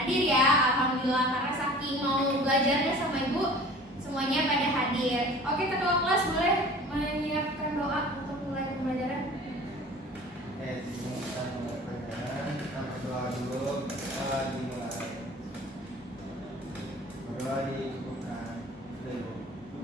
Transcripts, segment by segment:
hadir ya, alhamdulillah, karena saking mau belajarnya sama ibu, semuanya pada hadir. Oke, ketua kelas boleh menyiapkan doa untuk mulai pembelajaran. Sebelum kita mulai pelajaran, kita berdoa dulu. Kita dimulai. Berdoa dicukupkan.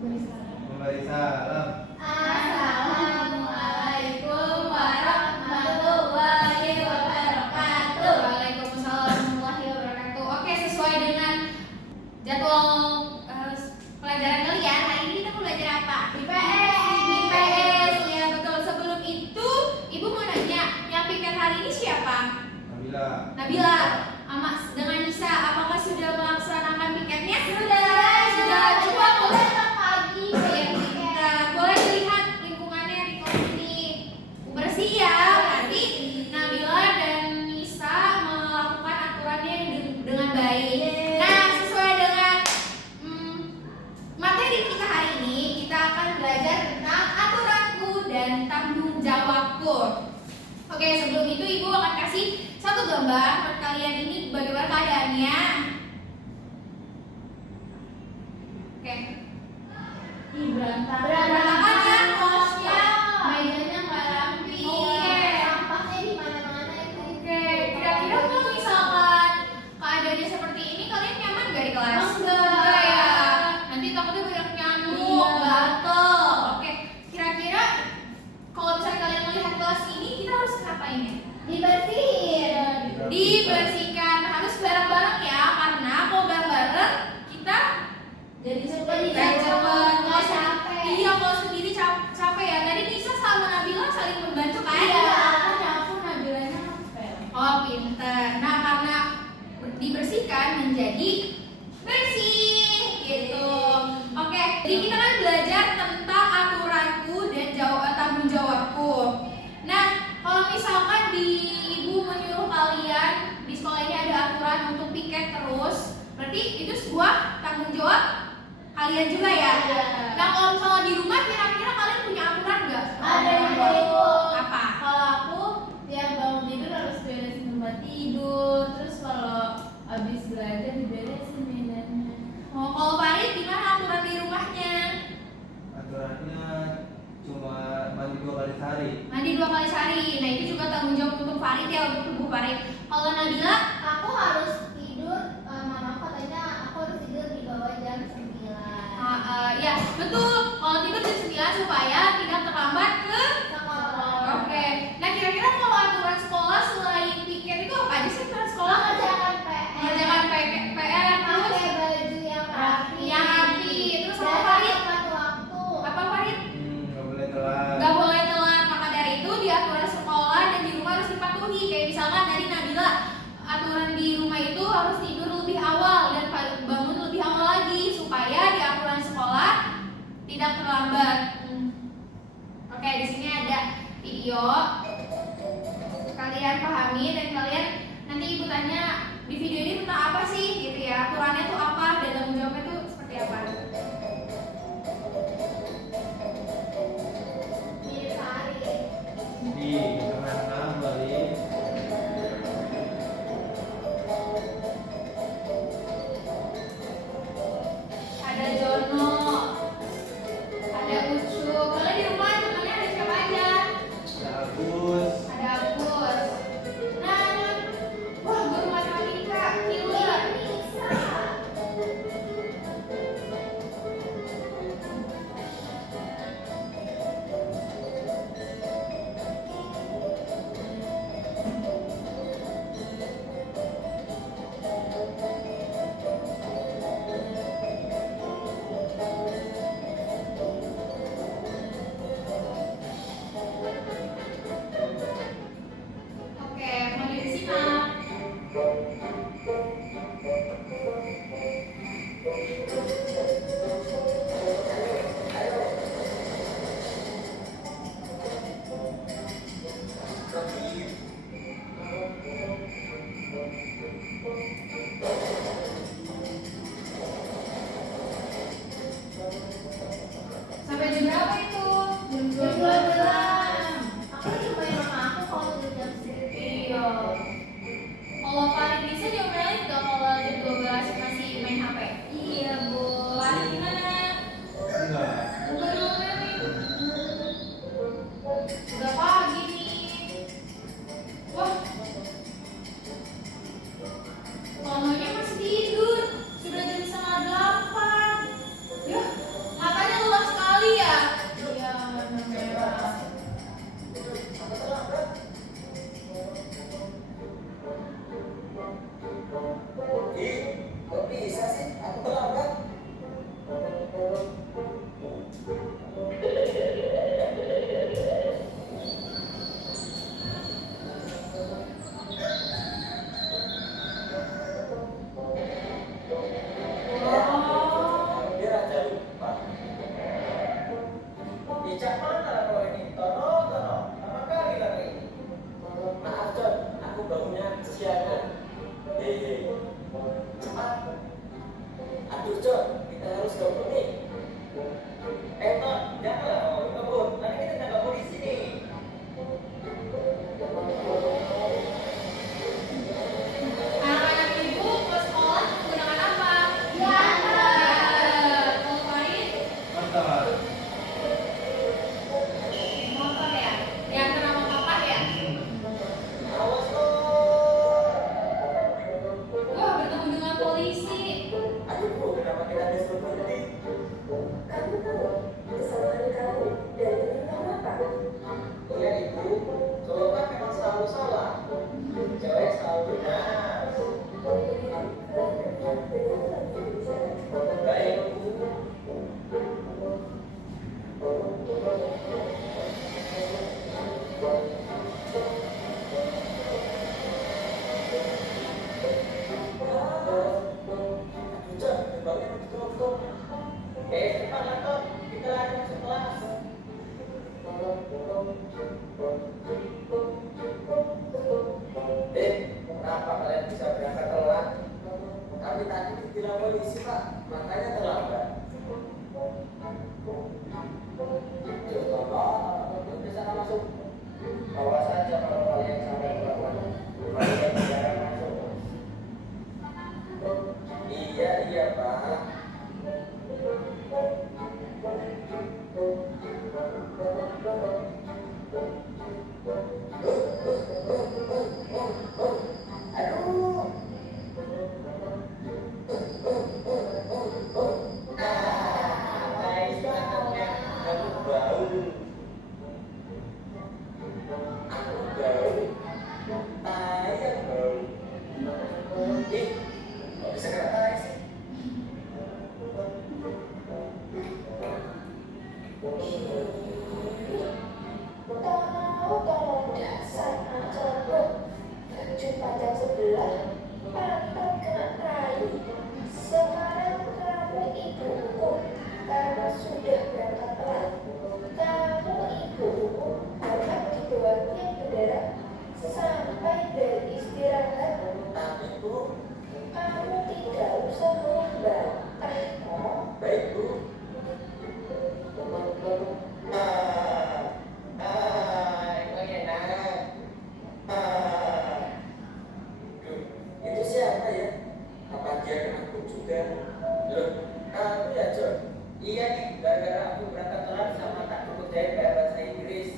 Memberi salam. Assalamualaikum warahmatullahi wabarakatuh. Waalaikumsalam warahmatullahi wabarakatuh. Oke, sesuai dengan jadwal pelajaran kalian, hari ini kita mau belajar apa? IPS. Ya betul. Sebelum itu, ibu mau nanya, yang piket hari ini siapa? Nabila. Dengan Nisa, apakah sudah melaksanakan piketnya? Sudah. Coba boleh pagi. Boleh lihat lingkungannya di kelas ini bersih ya. Berarti Nabila dan Nisa melakukan aturannya dengan baik. Nah, sesuai dengan materi kita hari ini, kita akan belajar tentang aturanku dan tanggung jawabku. Oke, sebelum itu ibu akan kasih satu gambar buat kalian ini bagaimana keadaannya. Oke. Berantakan ya kosnya, mejanya nggak rapi. Sampahnya di mana-mana itu. Oke, kira-kira kalau misalkan keadaannya seperti ini, kalian nyaman gak di kelas? Enggak ya. Nanti takutnya banyak nyamuk, gatel. Oke, kira-kira kalau misalnya kalian melihat kelas ini, kita harus ngapain ya? Dibersihkan. Harus bareng-bareng ya, karena kalau bareng-bareng kita Jadi cepet nggak capek. Iya, kalau sendiri capek ya. Tadi Nisa sama Nabila saling membantu kan? Aku Nabilanya capek. Oh, pinter. Nah, karena dibersihkan menjadi bersih gitu. Oke, jadi kita kan belajar tentang aturanku dan tanggung jawabku. Nah, kalau misalkan ibu menyuruh kalian di sekolah ini ada aturan untuk piket terus, berarti itu sebuah tanggung jawab kalian juga ya. Nah, kalau misalnya di rumah kira-kira kalian punya aturan nggak? Ada itu. Apa? Kalau aku tiap bangun tidur harus beresin tempat tidur. Terus kalau habis belajar diberesin mainannya. Oh, kalau Farid gimana aturan di rumahnya? Aturannya cuma mandi 2 kali sehari. Mandi 2 kali sehari. Nah, itu juga tanggung jawab untuk Farid ya, untuk tubuh Farid. Kalau Nabila, Aku harus tidur. Mama katanya aku harus tidur di bawah jam 9. ya betul. Kalau tidur jam 9 supaya tidak terlambat ke Sekolah. Oke. Nah, kira-kira kalau aturan sekolah selain piket itu apa aja sih aturan sekolah? Mengerjakan PR. Mengerjakan PR, terus Pakai baju yang rapi. yang rapi. Terus apa Dan Farid? tepat waktu. Apa Farid? Nggak boleh telat. Gak boleh telat. Maka dari itu di aturan sekolah dan di rumah harus dipatuhi. Kayak misalkan tadi Nabila, aturan di rumah itu harus tidur lebih awal dan bangun lebih awal lagi supaya di aturan sekolah tidak terlambat. Oke, di sini ada video. Kalian pahami dan kalian nanti ibu tanya di video ini tentang apa sih gitu ya. Aturannya tuh apa dan tanggung jawabnya tuh seperti apa. Di mana beli? Ada Jono, ada Ucup. Kalian di rumah temannya ada siapa aja? Ada Agus. Ada Agus. Nah, wah guru matematika killer. Oke, mau disimak. Sampai jam berapa itu? Jam 12. Aku cuma mama aku kalau jam 10. Iya. Kalau Farid bisa diomelin nggak kalau Aduh, Cok, kita harus kabur nih. Ton, janganlah kamu kabur. Nanti kita nggak polisi nih. Anak-anak ibu ke sekolah menggunakan apa? Ya. Kalau Farid, Motor. motor ya. Yang kenapa papa ya? Awas lo. Wah, bertemu dengan polisi. Aduh, Bu, kenapa kita disuruh berhenti? Kamu tahu kesalahan kamu dan meminta apa? Iya, Ibu. Cowok kan memang selalu salah. Cewek selalu benar. Baik, Bu. Cok, gerbangnya mau ditutup. Cepatlah, Ton. Kita lari masuk kelas. Kenapa kalian bisa berangkat telat? Kami tadi ditilang polisi, Pak. Makanya terlambat. Tolong, bisa masuk. Bawa saja kalau kalian sampai terlambat. Kalian jarang masuk. Iya, Pak. Aduh. Nice banget. Kamu bau. Aku bau. Saya bau. Ih, kok bisa kena tai sih? Tahu dasar coba baju panjang sebelah pantat kena tai. Sekarang kamu ibuku karena sudah berangkat telat. Kamu ibuku harus dibawa tiap bendera sampai beristirahat. Tapi, Bu. Kamu tidak usah membantah. Baik, Bu. Emang enak. Duh, itu siapa ya? Apa dia kenakut juga? Loh, kamu ya, John? Iya nih, gara-gara aku berangkat telat sama tak cukup jahit kayak bahasa Inggris.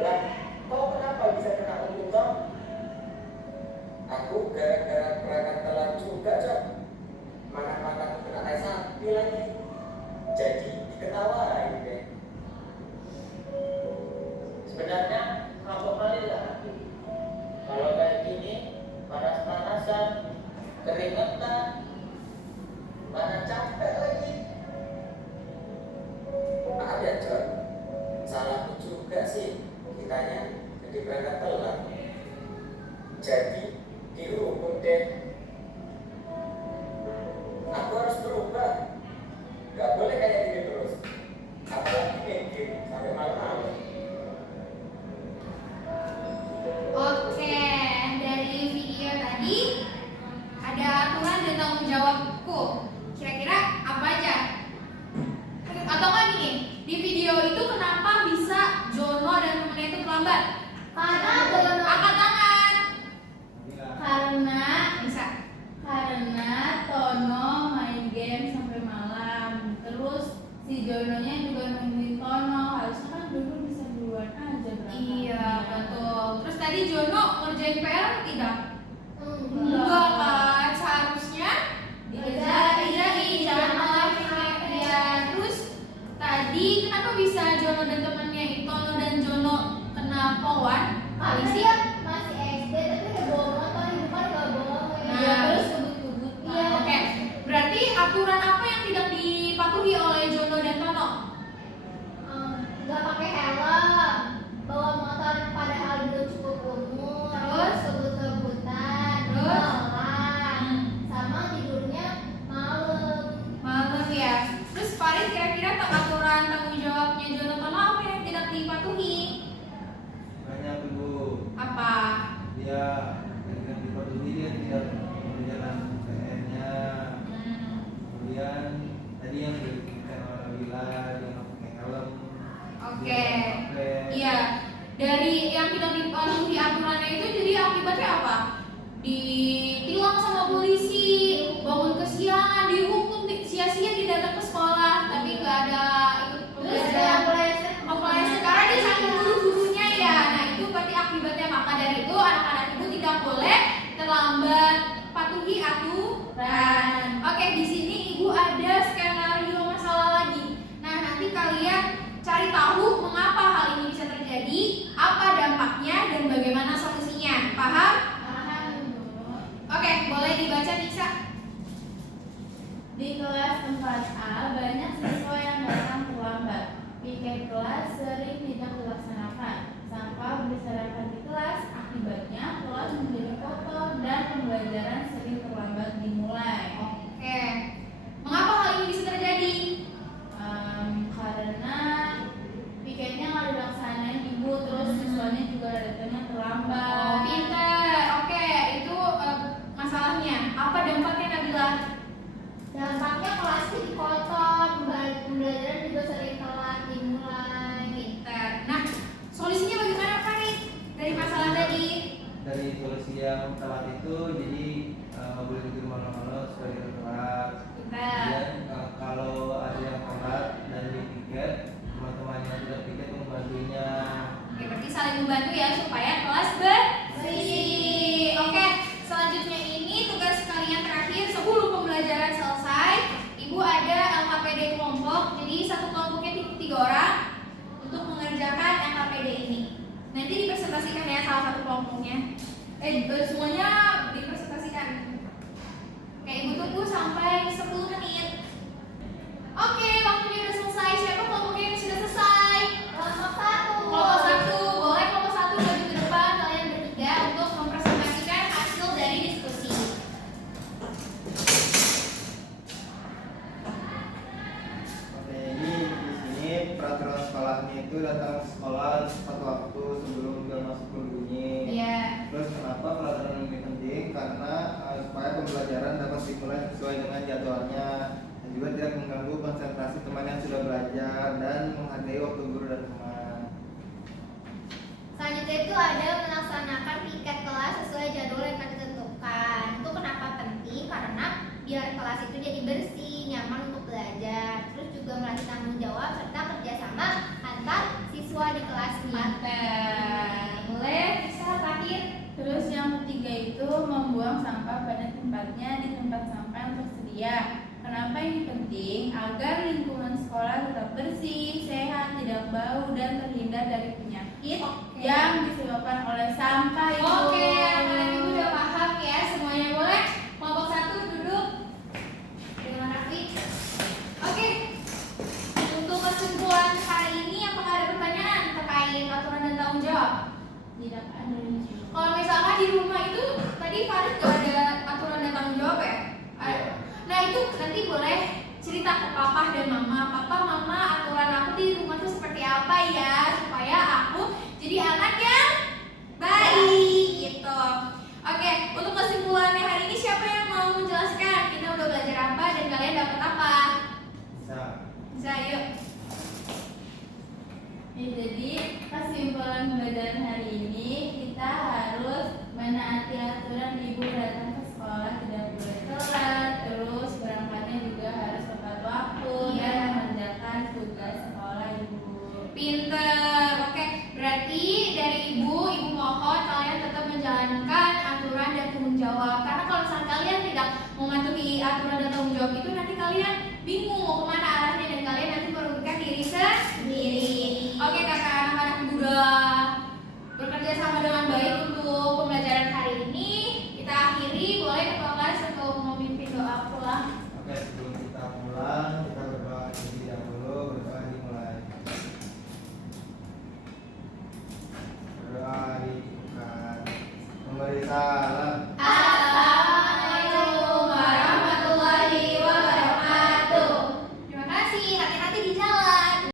Lah, kau kenapa bisa kena hukum, Tom? Aku gara-gara berangkat telat juga, John. Mana-mana aku kena tai sapi lagi. Jadi diketawain deh. Sebenarnya kapok kali lah. Kalau kayak gini, panas-panasan, keringetan, mana capek lagi. Maaf ya, John. Salahku juga sih. Kitanya jadi berangkat telat. Jadi dihukum deh. Aku harus berubah. Gak boleh kayak gini terus. Apalagi main game sampai malam-malam. Oke, dari video tadi ada aturan dan tanggung jawabku. Kira-kira apa aja? Atau kan gini, di video itu kenapa bisa Jono dan temennya itu terlambat? Karena Jono- Angkat tangan. Karena Bisa. Tono main game sampai malam. Terus si Jononya juga nungguin Tono. Harusnya kan dulu bisa duluan aja berangkat. Iya, betul. Terus tadi Jono ngerjain PR atau tidak? Enggak. Enggak kan, seharusnya dikerjain, jangan malah dia. Terus tadi kenapa bisa Jono dan temannya Tono dan Jono kena powan? Karena Polisi? dia masih SD tapi udah bawa motor, di depan nggak bawa. Nah, Iya, terus kebut-kebut. Iya. Oke, berarti aturan apa yang tidak dipatuhi oleh Jono dan Tono? Nggak pakai helm, bawa motor padahal udah cukup umur, Terus? kebut-kebutan, Terus? nolak. dari yang tidak dipenuhi aturannya itu jadi akibatnya apa? Ditilang sama polisi, bangun kesiangan, dihukum, sia-sia dia datang ke sekolah, tapi nggak ada ikut pembelajaran. Pembelajaran karena dia sakit guru-gurunya ya. Nah itu berarti akibatnya. Maka dari itu anak-anak ibu tidak boleh terlambat, patuhi aturan. Oke, di sini ibu ada skenario masalah lagi. Nah nanti kalian cari tahu mengapa hal ini bisa terjadi, apa dampaknya dan bagaimana solusinya. Paham? Oke, boleh dibaca Nisa. Di kelas 4A banyak siswa yang datang terlambat. Piket kelas sering tidak dilaksanakan. Sampah berserakan di kelas, akibatnya kelas menjadi kotor dan pembelajaran sering terlambat dimulai. Oke. Mengapa hal ini bisa terjadi? Karena piketnya nggak dilaksanain ibu, terus siswanya juga datangnya terlambat. Pinter. Oke, itu masalahnya. Apa dampaknya Nabila? Dampaknya kelas jadi kotor, pembelajaran juga sering telat dimulai. Pinter. Nah, solusinya bagaimana Farid? Dari masalah tadi. Dari solusi yang telat itu jadi nggak boleh tidur malam-malam supaya tidak telat. Pinter. Dan kalau ada yang telat dan di tiket, teman-teman yang sudah tiket membantunya. Oke, berarti saling membantu ya supaya kelas bersih. Oke, selanjutnya ini tugas kalian terakhir sebelum pembelajaran selesai. Ibu ada LKPD kelompok, jadi satu kelompoknya 3 orang untuk mengerjakan LKPD ini. Nanti dipresentasikan ya salah satu kelompoknya. Semuanya dipresentasikan. Oke, ibu tunggu sampai 10 menit. Oke, waktunya udah selesai. Siapa kelompoknya yang sudah selesai? Kelompok 1. Kelompok 1, boleh kelompok 1 maju ke depan kalian bertiga untuk mempresentasikan hasil dari diskusi. Oke, ini di sini peraturan sekolahnya itu datang ke sekolah tepat waktu sebelum bel masuk berbunyi. Iya. Terus kenapa peraturan ini penting? Karena supaya pembelajaran dapat dimulai sesuai dengan jadwalnya dan juga tidak mengganggu konsentrasi teman yang sudah belajar dan menghargai waktu guru dan teman. Selanjutnya itu ada melaksanakan piket kelas sesuai jadwal yang telah ditentukan. Itu kenapa penting? Karena biar kelas itu jadi bersih, nyaman untuk belajar. Terus juga melatih tanggung jawab serta kerjasama antar siswa di kelasnya. Mantap. Boleh bisa terakhir. Terus yang ketiga itu membuang sampah pada tempatnya di tempat sampah yang tersedia. Kenapa ini penting? Agar lingkungan sekolah tetap bersih, sehat, tidak bau, dan terhindar dari penyakit yang disebabkan oleh sampah itu. Oke, anak-anak ibu udah paham ya semuanya. Boleh kelompok 1 duduk dengan rapi. Oke, untuk kesimpulan hari ini apakah ada pertanyaan terkait aturan dan tanggung jawab? Tidak ada. Kalau misalkan di rumah itu tadi Farid gak ada aturan dan tanggung jawab ya? Iya. Nah itu nanti boleh cerita ke papa dan mama. Papa, mama, aturan aku di rumah tuh seperti apa ya, supaya aku jadi anak yang baik gitu. Oke, untuk kesimpulannya hari ini siapa yang mau menjelaskan? Kita udah belajar apa dan kalian dapat apa? Bisa. Bisa, yuk. Ya, jadi kesimpulan pembelajaran hari ini kita harus menaati aturan ibu datang ke sekolah tidak boleh telat, terus berangkatnya juga harus tepat waktu Iya. dan mengerjakan tugas sekolah ibu. Pinter. Oke, berarti dari ibu mohon kalian tetap menjalankan aturan dan tanggung jawab. Karena kalau misalnya kalian tidak mematuhi aturan dan tanggung jawab itu nanti kalian bingung mau kemana